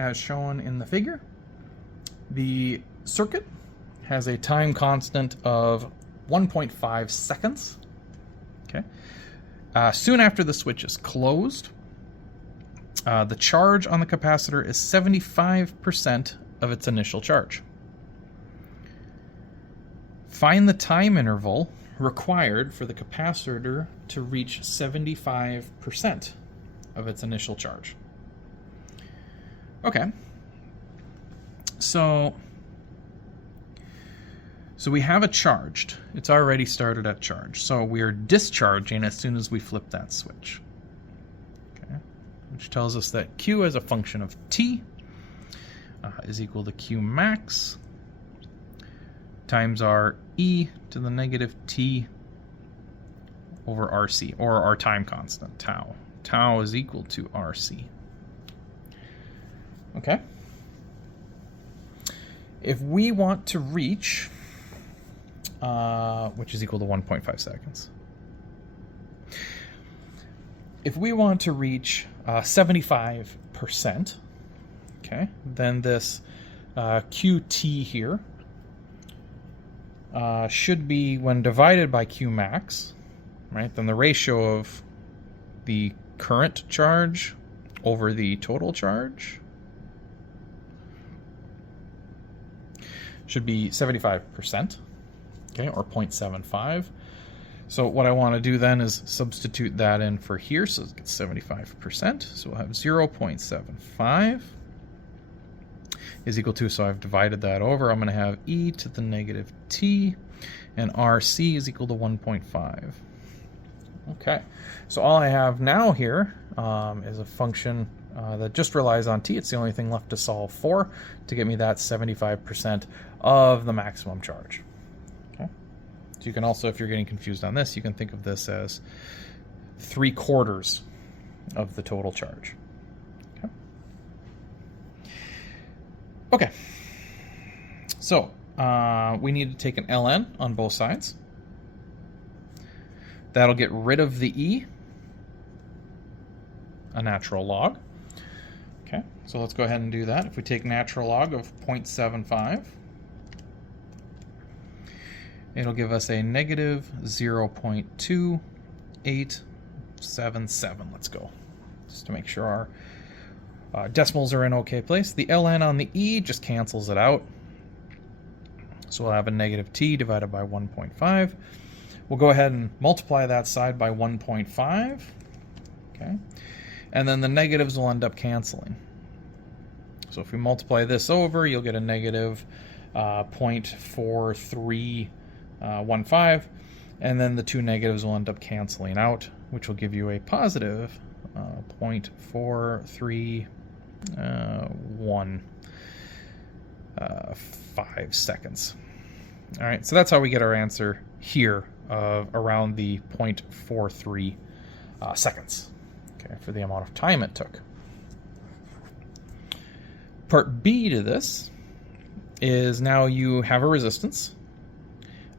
as shown in the figure. The circuit has a time constant of 1.5 seconds. Okay. Soon after the switch is closed, the charge on the capacitor is 75% of its initial charge. Find the time interval required for the capacitor to reach 75% of its initial charge. Okay. So we have it charged. It's already started at charge. So we are discharging as soon as we flip that switch. Okay. Which tells us that Q as a function of T is equal to Q max times our e to the negative t over RC, or our time constant, tau. Tau is equal to RC. Okay. If we want to reach, which is equal to 1.5 seconds. If we want to reach 75%, okay, then this QT here should be, when divided by Q max, right, then the ratio of the current charge over the total charge should be 75%, okay, or 0.75. So what I want to do then is substitute that in for here, so it gets 75%. So we'll have 0.75 is equal to, so I've divided that over, I'm going to have e to the negative t, and RC is equal to 1.5. Okay, so all I have now here is a function that just relies on t. It's the only thing left to solve for to get me that 75% of the maximum charge. Okay, so you can also, if you're getting confused on this, you can think of this as 3/4 of the total charge. Okay, so we need to take an ln on both sides. That'll get rid of the e, a natural log. Okay, so let's go ahead and do that. If we take natural log of 0.75, it'll give us a negative 0.2877. Let's go, just to make sure our decimals are in okay place. The ln on the e just cancels it out. So we'll have a negative t divided by 1.5. We'll go ahead and multiply that side by 1.5. Okay. And then the negatives will end up canceling. So if we multiply this over, you'll get a negative 0.4315. And then the two negatives will end up canceling out, which will give you a positive 0.431 5 seconds. All right, so that's how we get our answer here of around the 0.43 seconds, okay, for the amount of time it took. Part B to this is, now you have a resistance.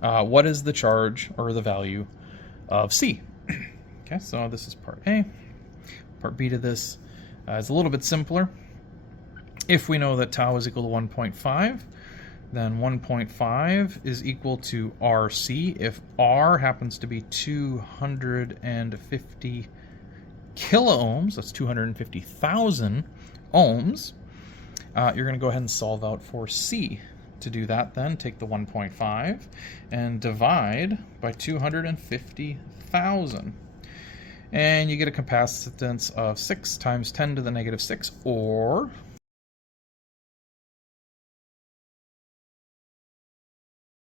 What is the charge or the value of C? Okay, so this is part A. Part B to this is a little bit simpler. If we know that tau is equal to 1.5, then 1.5 is equal to RC. If R happens to be 250 kiloohms, that's 250,000 ohms, you're going to go ahead and solve out for C. To do that, then take the 1.5 and divide by 250,000. And you get a capacitance of 6 times 10 to the negative 6, or